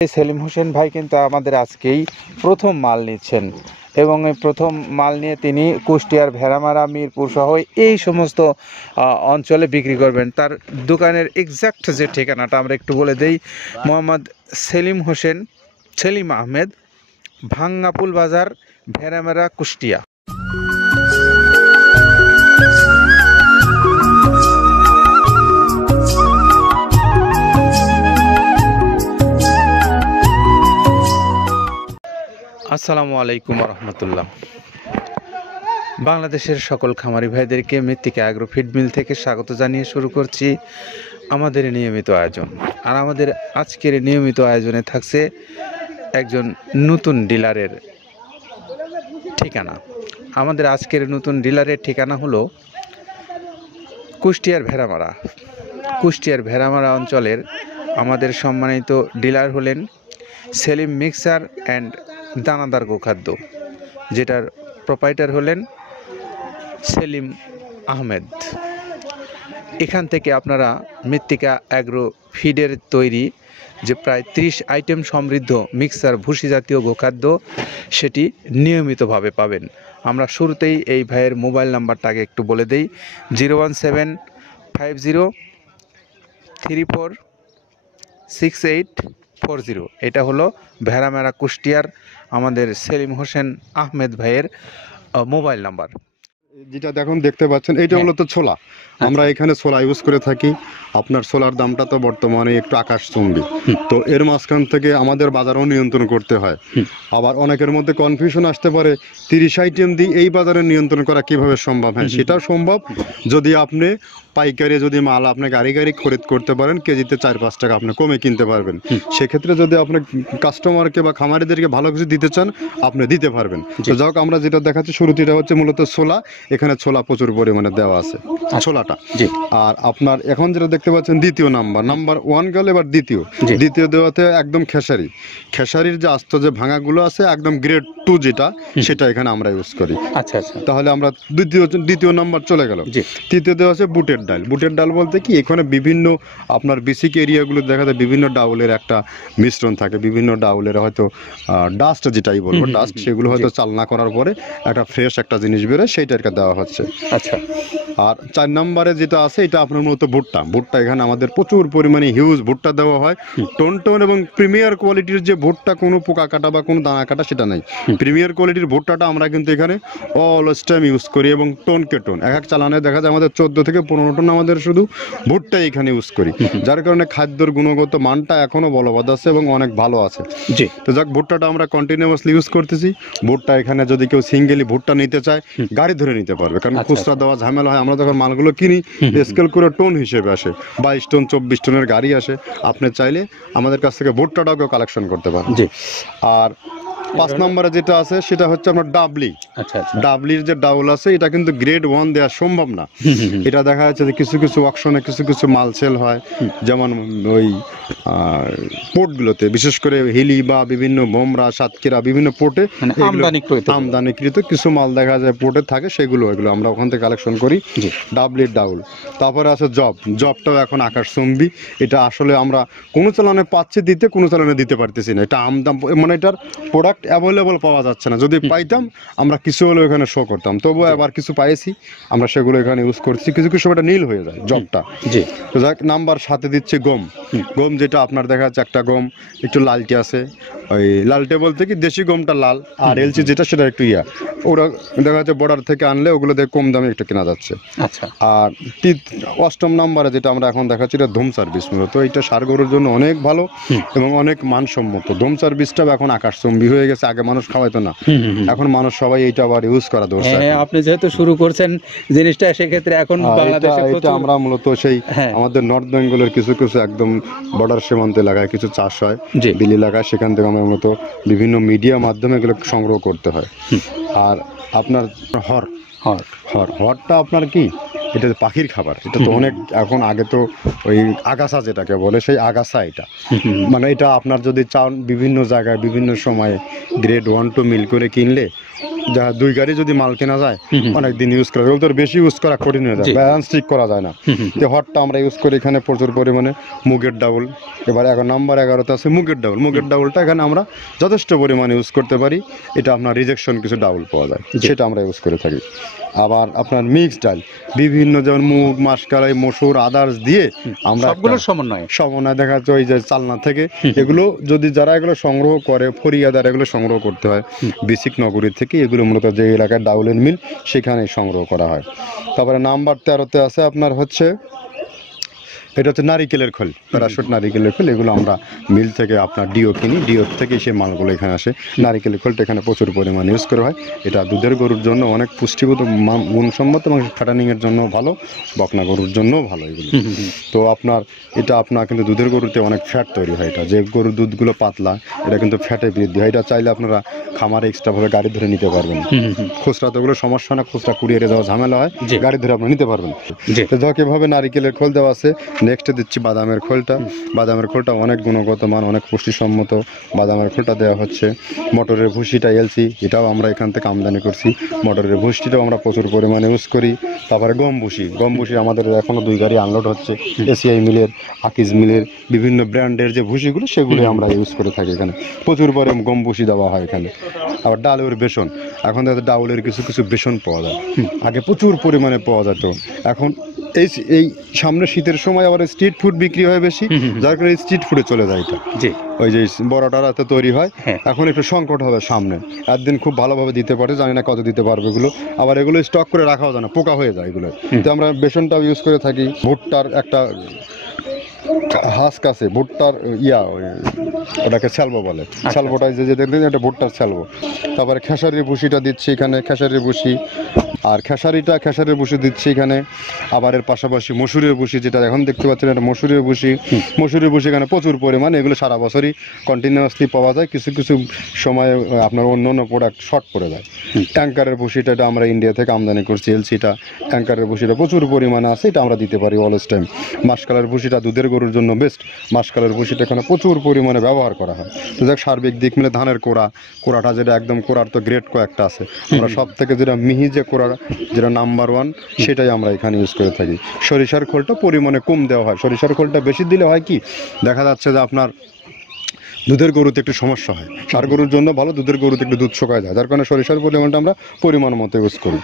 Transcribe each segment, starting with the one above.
সেলিম হোসেন ভাই কিন্তু আমাদের আজকেই প্রথম মাল নিচ্ছেন এবং এই প্রথম মাল নিয়ে তিনি কুষ্টিয়ার ভেড়ামারা মিরপুর সহ এই সমস্ত অঞ্চলে বিক্রি করবেন। তার দোকানের এক্স্যাক্ট যে ঠিকানাটা আমরা একটু বলে দেই, মোহাম্মদ সেলিম আহমেদ, ভাঙ্গাপুল বাজার, ভেড়ামারা, কুষ্টিয়া। আসসালামু আলাইকুম রহমতুল্লাহ। বাংলাদেশের সকল খামারি ভাইদেরকে মৃত্তিকা অ্যাগ্রো ফিড মিল থেকে স্বাগত জানিয়ে শুরু করছি আমাদের নিয়মিত আয়োজন। আর আমাদের আজকের নিয়মিত আয়োজনে থাকছে একজন নতুন ডিলারের ঠিকানা। আমাদের আজকের নতুন ডিলারের ঠিকানা হলো কুষ্টিয়ার ভেড়ামারা অঞ্চলের আমাদের সম্মানিত ডিলার হলেন সেলিম মিক্সার অ্যান্ড দানাদার গোখাদ্য, যেটার প্রোপাইটার হলেন সেলিম আহমেদ। এখান থেকে আপনারা মৃত্তিকা অ্যাগ্রো ফিডের তৈরি যে প্রায় 30 আইটেম সমৃদ্ধ মিক্সার ভুসি জাতীয় গোখাদ্য সেটি নিয়মিতভাবে পাবেন। আমরা শুরুতেই এই ভাইয়ের মোবাইল নাম্বারটাকে একটু বলে দেই, 01750346840। এটা হলো ভেড়ামারা কুষ্টিয়ার আমাদের সেলিম হোসেন আহমেদ ভাইয়ের মোবাইল নাম্বার। যেটা দেখুন দেখতে পাচ্ছেন এইটা হলো তো ছোলা। আমরা এখানে ছোলা ইউজ করে থাকি। আপনার ছোলার দামটা তো বর্তমানে একটু আকাশচুম্বী, তো এর মাঝখান থেকে আমাদের বাজারও নিয়ন্ত্রণ করতে হয়। আবার অনেকের মধ্যে কনফিউশন আসতে পারে 30 আইটেম দিয়ে এই বাজারে নিয়ন্ত্রণ করা কিভাবে সম্ভব। হ্যাঁ, সেটাও সম্ভব যদি আপনি পাইকারি যদি মাল আপনি গাড়ি খরিদ করতে পারেন, কেজিতে 4-5 টাকা আপনি কমে কিনতে পারবেন। সেক্ষেত্রে যদি আপনি কাস্টমারকে বা খামারিদেরকে ভালো কিছু দিতে চান আপনি দিতে পারবেন। তো যাই হোক, আমরা যেটা দেখাচ্ছি শুরুতে এটা হচ্ছে মূলত ছোলা। এখানে ছোলা প্রচুর পরিমাণে দেওয়া আছে ছোলাটা। আর আপনার এখন যেটা দেখতে পাচ্ছেন দ্বিতীয় নাম্বার 1 গেল, এবার দ্বিতীয় দেওয়াতে একদম খেসারির যে আস্ত যে ভাঙাগুলো আছে একদম গ্রেড 2 যেটা, সেটা এখানে আমরা ইউজ করি। আচ্ছা, তাহলে আমরা দ্বিতীয় নাম্বার চলে গেল। তৃতীয় দেওয়া আছে বুটের ডাল বলতে কি, এখানে বিভিন্ন আপনার বেসিক এরিয়াগুলো দেখা যায় বিভিন্ন ডাউলের একটা মিশ্রণ থাকে, বিভিন্ন ডাউলের হয়তো ডাস্ট যেটাই বলবো ডাস্ট, সেগুলো হয়তো চালনা করার পরে একটা ফ্রেশ একটা জিনিস বেরোয়, সেইটাকে দেওয়া হচ্ছে। আচ্ছা। আর 4 নম্বরে যেটা আছে এটা আপনার মূলত ভুট্টা এখানে আমাদের প্রচুর পরিমাণে হিউজ ভুট্টা দেওয়া হয়। টোন এবং প্রিমিয়ার কোয়ালিটির যে ভুট্টা, কোনো পোকা কাটা বা কোনো দানা কাটা সেটা নাই। প্রিমিয়ার কোয়ালিটির ভুট্টাটা আমরা কিন্তু এখানে অলওয়েজ টাইম ইউজ করি এবং টোনকে টোন এক চালানে দেখা যায় আমাদের 14 থেকে 15 টন আমাদের শুধু ভুট্টা এখানে ইউজ করি, যার কারণে খাদ্যর গুণগত মানটা এখনো বলবৎ আছে এবং অনেক ভালো আছে। তো যাক, ভুট্টাটা আমরা কন্টিনিউয়াসলি ইউজ করতেছি। ভুট্টা এখানে যদি কেউ সিঙ্গেলি ভুট্টা নিতে চায় গাড়ি ধরে নিতে পারবে, কারণ খুচরা দেওয়া ঝামেলা হয়। আমরা যখন মালগুলো কিনি স্কেল করে টোন হিসেবে আসে, 22 টন 24 টনের গাড়ি আসে। আপনি চাইলে আমাদের কাছ থেকে ভুট্টাটাও কেউ কালেকশন করতে পারেন। আর 5 নম্বরে যেটা আছে সেটা হচ্ছে আপনার ডাবলির যে ডাউল আছে, এটা কিন্তু গ্রেড 1 দেওয়া সম্ভব না। এটা দেখা যাচ্ছে যে কিছু অকশনে কিছু মাল সেল হয়, যেমন ওই পোর্টগুলোতে, বিশেষ করে হিলি বা বিভিন্ন বোমরা, সাতক্ষীরা বিভিন্ন পোর্টে আমদানিকৃত কিছু মাল দেখা যায় পোর্টে থাকে, এগুলো আমরা ওখান থেকে কালেকশন করি। ডাবলির ডাউল। তারপরে আছে জবটাও এখন আকাশচুম্বী। এটা আসলে আমরা কোনো চালানে পাচ্ছি দিতে, কোনো চালানে দিতে পারতেছি না। এটা আমদাম, মানে এটার প্রোডাক্ট অ্যাভেলেবল পাওয়া যাচ্ছে না। যদি পাইতাম আমরা কিছু হলেও এখানে শো করতাম, তবুও আবার কিছু পাইছি আমরা, সেগুলো এখানে ইউজ করছি। কিছু এটা নীল হয়ে যায় জবটা। তো যাক, নাম্বার 7 দিচ্ছে গম, যেটা আপনার দেখা যাচ্ছে একটা গম একটু লালটে আছে। ওই লালটে বলতে কি দেশি গমটা লাল, আর এলচি যেটা সেটা একটু ওরা দেখা যাচ্ছে বর্ডার থেকে আনলে ওগুলো দিয়ে কম দামে একটু কেনা যাচ্ছে। আর 8ম নম্বরে যেটা আমরা এখন দেখাচ্ছি এটা ধুম সার্ভিস। মূলত এটা ষাঁড় গরুর জন্য অনেক ভালো এবং অনেক মানসম্মত। ধুম সার্ভিসটাও এখন আকাশচুম্বী হয়ে গেছে। আগে মানুষ খাওয়াইতো না, এখন মানুষ সবাই এইটা আবার ইউজ করা দরকার। আপনি যেহেতু শুরু করছেন জিনিসটা, সেক্ষেত্রে এখন বাংলাদেশে এটা আমরা মূলত সেই আমাদের নর্থ বেঙ্গলের কিছু একদম বর্ডার সীমান্ত এলাকায় কিছু চাষ হয়, বিল এলাকায়, সেখান থেকে আমরা মূলত বিভিন্ন মিডিয়া মাধ্যমে এগুলো সংগ্রহ করতে হয়। আর আপনার হরটা আপনার কি, এটা পাখির খাবার। এটা তো অনেক এখন, আগে তো ওই আগাছা যেটাকে বলে সেই আগাছা, এটা মানে এটা আপনার যদি চান বিভিন্ন জায়গায় বিভিন্ন সময়ে গ্রেড 1-2 মিল করে কিনলে যা 2 গাড়ি যদি মাল কেনা যায় অনেক দিন ইউজ করা, এগুলো তো বেশি ইউজ করা কঠিন হয়ে যায়, জি। ব্যালেন্স ঠিক করা যায় না। তো হটটা আমরা ইউজ করি এখানে প্রচুর পরিমাণে মুগের ডাউল। এবার নাম্বার 11তে আছে মুগের ডাউল। মুগের ডাউলটা এখানে আমরা যথেষ্ট পরিমাণে ইউজ করতে পারি। এটা আপনার রিজেকশন কিছু ডাউল পাওয়া যায়, জি। সেটা আমরা ইউজ করে থাকি। আবার আপনার মিক্সড ডাল বিভিন্ন যেমন মুগ, মাসকলাই, মসুর, আদার্স দিয়ে আমরা সবগুলোর সমন্বয়। সমন্বয় দেখা যাচ্ছে ওই যে চালনা থেকে এগুলো যদি যারা এগুলো সংগ্রহ করে, ফরিয়াদার এগুলো সংগ্রহ করতে হয় বেসিক নগরী থেকে, এগুলো মূলত যে এলাকায় ডাউলের মিল সেখানেই সংগ্রহ করা হয়। তারপরে নাম্বার 13তে আছে আপনার হচ্ছে এটা হচ্ছে নারিকেলের খোল, প্যারাশুট নারিকেলের খোল। এগুলো আমরা মিল থেকে আপনার ডিও কিনি, ডিও থেকে সেই মালগুলো এখানে আসে। নারিকেলের খোলটা এখানে প্রচুর পরিমাণে ইউজ করা হয়। এটা দুধের গরুর জন্য অনেক পুষ্টিগত গুণসম্মত এবং ফ্যাটানিংয়ের জন্য ভালো, বকনা গরুর জন্যও ভালো এগুলো। তো আপনার এটা আপনার কিন্তু দুধের গরুতে অনেক ফ্যাট তৈরি হয়। এটা যে গরুর দুধগুলো পাতলা এটা কিন্তু ফ্যাটে বৃদ্ধি হয়। এটা চাইলে আপনারা খামারে এক্সট্রাভাবে গাড়ি ধরে নিতে পারবেন। খুচরা তো ওগুলো সমস্যা না, খুচরা কুরিয়ারে যাওয়া ঝামেলা হয়, জি। গাড়ি ধরে আপনি নিতে পারবেন। জি। তো যাক এভাবে নারিকেলের খোল দেওয়া আছে। নেক্সটে দিচ্ছি বাদামের খোলটা। বাদামের খোলটা অনেক গুণগত মান, অনেক পুষ্টিসম্মত। বাদামের খোলটা দেওয়া হচ্ছে। মটরের ভুসিটা এলসি, এটাও আমরা এখান থেকে আমদানি করছি। মটরের ভুসিটাও আমরা প্রচুর পরিমাণে ইউজ করি। তারপরে গম ভুসি, গম ভুসি আমাদের এখনও 2 গাড়ি আনলোড হচ্ছে। এসিআই মিলের, আকিজ মিলের বিভিন্ন ব্র্যান্ডের যে ভুসিগুলো সেগুলো আমরা ইউজ করে থাকি এখানে। প্রচুর পরিমাণে গম ভুসি দেওয়া হয় এখানে। আবার ডালের বেসন, এখন দেখা যায় ডাউলের কিছু কিছু বেসন পাওয়া যায়, আগে প্রচুর পরিমাণে পাওয়া যেত। এখন এই সামনে শীতের সময় আবার স্ট্রিট ফুড বিক্রি হয় বেশি, যার কারণে স্ট্রিট ফুডে চলে যায় এটা। জি। ওই যে বড়টা রাতে তৈরি হয়, হ্যাঁ। এখন একটু সংকট হবে সামনে। একদিন খুব ভালোভাবে দিতে পারে, জানি না কত দিতে পারবে এগুলো। আবার এগুলো স্টক করে রাখাও যায় না, পোকা হয়ে যায় এগুলো। তো আমরা বেসনটাও ইউজ করে থাকি। ভুট্টার একটা হাস্ক আছে, ভুট্টার ওটাকে স্যালবো বলে। স্যালবোটা যে দেখবেন এটা ভুট্টার স্যালবো। তারপরে খেসারির ভুসিটা দিচ্ছি এখানে, খেসারির ভুসি। আর খেসারির ভুসি দিচ্ছি এখানে। আবার এর পাশাপাশি মসুরের ভুসি, যেটা এখন দেখতে পাচ্ছেন এটা মসুরের ভুসি। মসুরের ভুসি এখানে প্রচুর পরিমাণে, এগুলো সারা বছরই কন্টিনিউয়াসলি পাওয়া যায়। কিছু কিছু সময় আপনার অন্য অন্য প্রোডাক্ট শর্ট পড়ে যায়। ট্যাঙ্কারের ভুসিটা এটা আমরা ইন্ডিয়া থেকে আমদানি করছি, এলসিটা। ট্যাঙ্কারের ভুসিটা প্রচুর পরিমাণে আছে, এটা আমরা দিতে পারি অলওয়েজ টাইম। মাসকালের ভুসিটা দুধের গরুর জন্য বেস্ট। মাসকালের ভুসিটা এখানে প্রচুর পরিমাণে ব্যবহার করা হয়। তো যাক সার্বিক দিক মিলে ধানের কোড়াটা যেটা একদম কোড়ার তো গ্রেড কয়েকটা আছে, আমরা সব থেকে যেটা মিহি যে কোড়া, যেটা নাম্বার 1, সেটাই আমরা এখানে ইউজ করে থাকি। সরিষার খোলটা পরিমাণে কম দেওয়া হয়। সরিষার খোলটা বেশি দিলে হয় কি, দেখা যাচ্ছে যে আপনার দুধের গরুতে একটু সমস্যা হয়। ষাঁড় গরুর জন্য ভালো, দুধের গরুতে একটু দুধ শুকায় যায়, যার কারণে সরিষার পরিমাণটা আমরা পরিমাণ মতো ইউজ করি।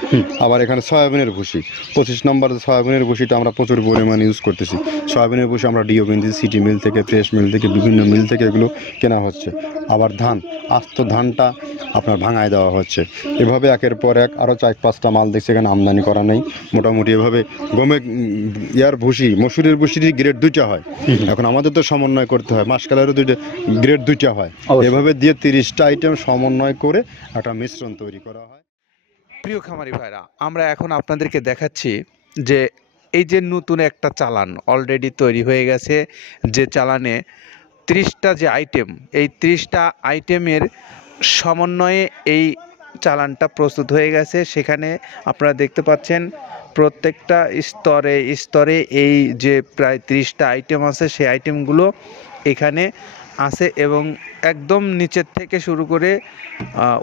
আবার এখানে সয়াবিনের ভুসি 25 নম্বর সয়াবিনের ভুসিটা আমরা প্রচুর পরিমাণে ইউজ করতেছি। সয়াবিনের ভুসি আমরা ডিও কিনতেছি সিটি মিল থেকে, ফ্রেশ মিল থেকে, বিভিন্ন মিল থেকে এগুলো কেনা হচ্ছে। আবার ধান, আস্ত ধানটা আপনার ভাঙায় দেওয়া হচ্ছে। এভাবে একের পর এক আরও 4-5টা মাল দেখছি এখানে আমদানি করা নেই। মোটামুটি এভাবে ভুসি, মসুরের ভুসির গ্রেড 2টা হয়। এখন আমাদের তো সমন্বয় করতে হয়, মাসকালেরও গ্রেড 2টা হয়। অবশ্যই। এভাবে দিয়ে 30টা আইটেম সমন্বয় করে একটা মিশ্রণ তৈরি করা হয়। প্রিয় খামারি ভাইরা, আমরা এখন আপনাদেরকে দেখাচ্ছি যে এই যে নতুন একটা চালান অলরেডি তৈরি হয়ে গেছে, যে চালানে 30টা যে আইটেম, এই 30টা আইটেমের সমন্বয়ে এই চালানটা প্রস্তুত হয়ে গেছে। সেখানে আপনারা দেখতে পাচ্ছেন প্রত্যেকটা স্তরে স্তরে এই যে প্রায় 30টা আইটেম আছে, সেই আইটেমগুলো এখানে আছে এবং একদম নিচের থেকে শুরু করে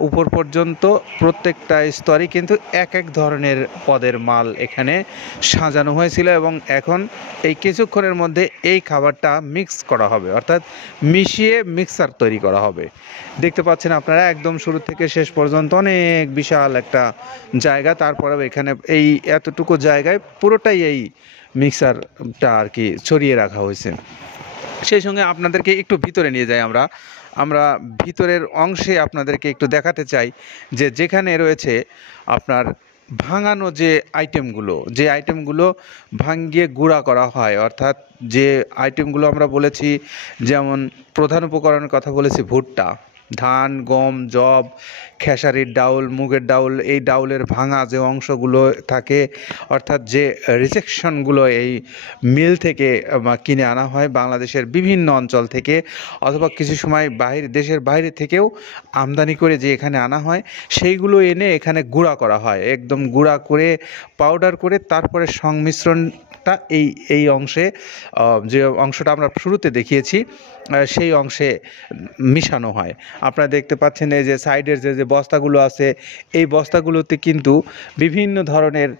উপর পর্যন্ত প্রত্যেকটা স্তরে কিন্তু এক এক ধরনের পদের মাল এখানে সাজানো হয়েছিল এবং এখন এই কিছুক্ষণের মধ্যে এই খাবারটা মিক্স করা হবে, অর্থাৎ মিশিয়ে মিক্সার তৈরি করা হবে। দেখতে পাচ্ছেন আপনারা একদম শুরু থেকে শেষ পর্যন্ত অনেক বিশাল একটা জায়গা, তারপরেও এখানে এই এতটুকু জায়গায় পুরোটাই এই মিক্সারটা আর কি ছড়িয়ে রাখা হয়েছে। সেই সঙ্গে আপনাদেরকে একটু ভিতরে নিয়ে যাই আমরা ভিতরের অংশে আপনাদেরকে একটু দেখাতে চাই যে যেখানে রয়েছে আপনার ভাঙানো যে আইটেমগুলো ভাঙিয়ে গুঁড়া করা হয়, অর্থাৎ যে আইটেমগুলো আমরা বলেছি, যেমন প্রধান উপকরণের কথা বলেছি ভুট্টা, ধান, গম, যব, খেসারির ডাউল, মুগের ডাউল। এই ডাউলের ভাঙা যে অংশগুলো থাকে, অর্থাৎ যে রিজেকশনগুলো এই মিল থেকে কিনে আনা হয় বাংলাদেশের বিভিন্ন অঞ্চল থেকে, অথবা কিছু সময় দেশের বাইরে থেকেও আমদানি করে যে এখানে আনা হয়, সেইগুলো এনে এখানে গুঁড়া করা হয়, একদম গুঁড়া করে পাউডার করে তারপরে সংমিশ্রণ ভাগটা এই অংশে যে অংশটা আমরা শুরুতে দেখিয়েছি সেই অংশে মিশানো হয়। আপনারা দেখতে পাচ্ছেন এই যে সাইডের যে বস্তাগুলো আছে, এই বস্তাগুলোতে কিন্তু বিভিন্ন ধরনের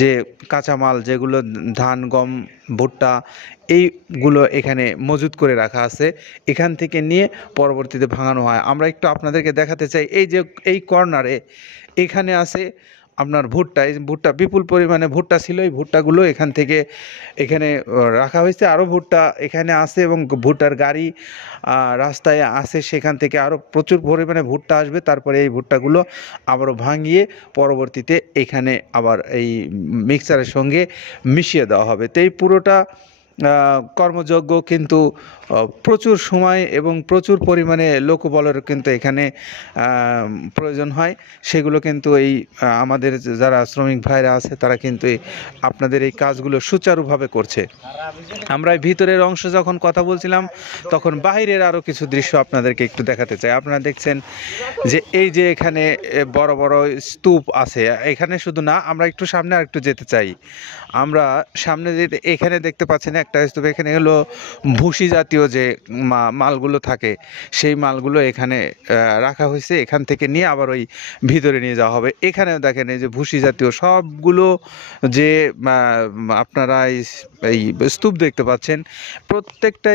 যে কাঁচামাল, যেগুলো ধান, গম, ভুট্টা, এইগুলো এখানে মজুত করে রাখা আছে। এখান থেকে নিয়ে পরবর্তীতে ভাঙানো হয়। আমরা একটু আপনাদেরকে দেখাতে চাই, এই যে এই কর্নারে এখানে আছে আপনার ভুট্টা। এই ভুট্টা বিপুল পরিমাণে ভুট্টা ছিল, এই ভুট্টাগুলো এখান থেকে এখানে রাখা হয়েছে। আরও ভুট্টা এখানে আছে এবং ভুট্টার গাড়ি রাস্তায় আছে, সেখান থেকে আরও প্রচুর পরিমাণে ভুট্টা আসবে। তারপরে এই ভুট্টাগুলো আবারও ভাঙিয়ে পরবর্তীতে এখানে আবার এই মিক্সারের সঙ্গে মিশিয়ে দেওয়া হবে। তো এই পুরোটা কর্মযজ্ঞ কিন্তু প্রচুর সময় এবং প্রচুর পরিমাণে লোকবলের কিন্তু এখানে প্রয়োজন হয়। সেগুলো কিন্তু এই আমাদের যারা শ্রমিক ভাইরা আছে তারা কিন্তু আপনাদের এই কাজগুলো সুচারুভাবে করছে। আমরা এই ভিতরের অংশ যখন কথা বলছিলাম তখন বাইরের আরও কিছু দৃশ্য আপনাদেরকে একটু দেখাতে চাই। আপনারা দেখছেন যে এই যে এখানে বড় বড় স্তূপ আছে, এখানে শুধু না, আমরা একটু সামনে আর একটু যেতে চাই। আমরা সামনে যেতে এখানে দেখতে পাচ্ছেন একটা স্তূপ, এখানে হলো ভুসি জাতীয় যে মালগুলো থাকে, সেই মালগুলো এখানে রাখা হয়েছে। এখান থেকে নিয়ে আবার ওই ভিতরে নিয়ে যাওয়া হবে। এখানেও দেখেন এই যে ভুসি জাতীয় সবগুলো যে আপনারা এই স্তূপ দেখতে পাচ্ছেন, প্রত্যেকটা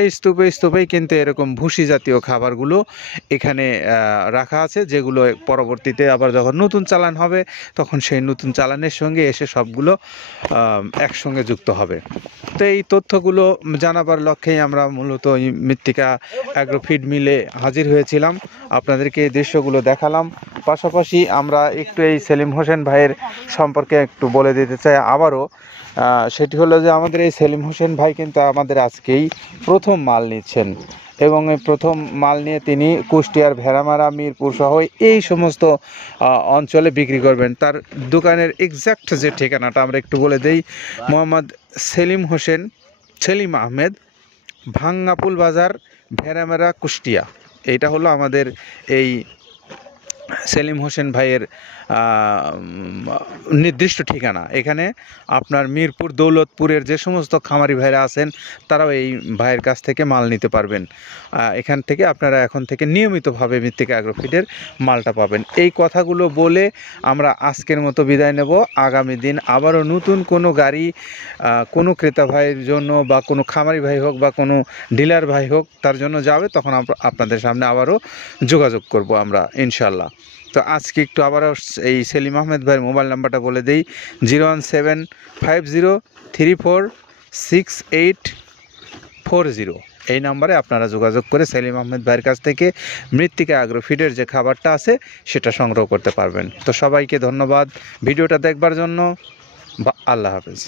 স্তূপেই কিন্তু এরকম ভুসি জাতীয় খাবারগুলো এখানে রাখা আছে, যেগুলো পরবর্তীতে আবার যখন নতুন চালান হবে তখন সেই নতুন চালানের সঙ্গে এসে সবগুলো একসঙ্গে যুক্ত হবে। তো এই তথ্যগুলো জানাবার লক্ষ্যেই আমরা মূলত এই মৃত্তিকা অ্যাগ্রো ফিড মিলে হাজির হয়েছিলাম, আপনাদেরকে এই দৃশ্যগুলো দেখালাম। পাশাপাশি আমরা একটু এই সেলিম হোসেন ভাইয়ের সম্পর্কে একটু বলে দিতে চাই আবারও। সেটি হলো যে আমাদের এই সেলিম হোসেন ভাই কিন্তু আমাদের আজকেই প্রথম মাল নিচ্ছেন, এবং এই প্রথম মাল নিয়ে তিনি কুষ্টিয়ার, ভেড়ামারা, মিরপুর সহ এই সমস্ত অঞ্চলে বিক্রি করবেন। তার দোকানের এক্স্যাক্ট যে ঠিকানাটা আমরা একটু বলে দেই, মোহাম্মদ সেলিম আহমেদ, ভাঙ্গাপুল বাজার, ভেড়ামারা, কুষ্টিয়া। এইটা হলো আমাদের এই সেলিম হোসেন ভাইয়ের নির্দিষ্ট ঠিকানা। এখানে আপনার মিরপুর, দৌলতপুরের যে সমস্ত খামারি ভাইরা আছেন তারাও এই ভাইয়ের কাছ থেকে মাল নিতে পারবেন। এখান থেকে আপনারা এখন থেকে নিয়মিতভাবে মৃত্তিকা অ্যাগ্রো ফিডের মালটা পাবেন। এই কথাগুলো বলে আমরা আজকের মতো বিদায় নেব। আগামী দিন আবারও নতুন কোনো গাড়ি কোনো ক্রেতা ভাইয়ের জন্য বা কোনো খামারি ভাই হোক বা কোনো ডিলার ভাই হোক তার জন্য যাবে, তখন আপনাদের সামনে আবারও যোগাযোগ করব আমরা ইনশাল্লাহ। তো আজকে একটু আবারও এই সেলিম আহমেদ ভাইয়ের মোবাইল নাম্বারটা বলে দিই, 01750346840। এই নাম্বারে আপনারা যোগাযোগ করে সেলিম আহমেদ ভাইয়ের কাছ থেকে মৃত্তিকা অ্যাগ্রো ফিডের যে খাবারটা আছে সেটা সংগ্রহ করতে পারবেন। তো সবাইকে ধন্যবাদ ভিডিওটা দেখবার জন্য। আল্লাহ হাফেজ।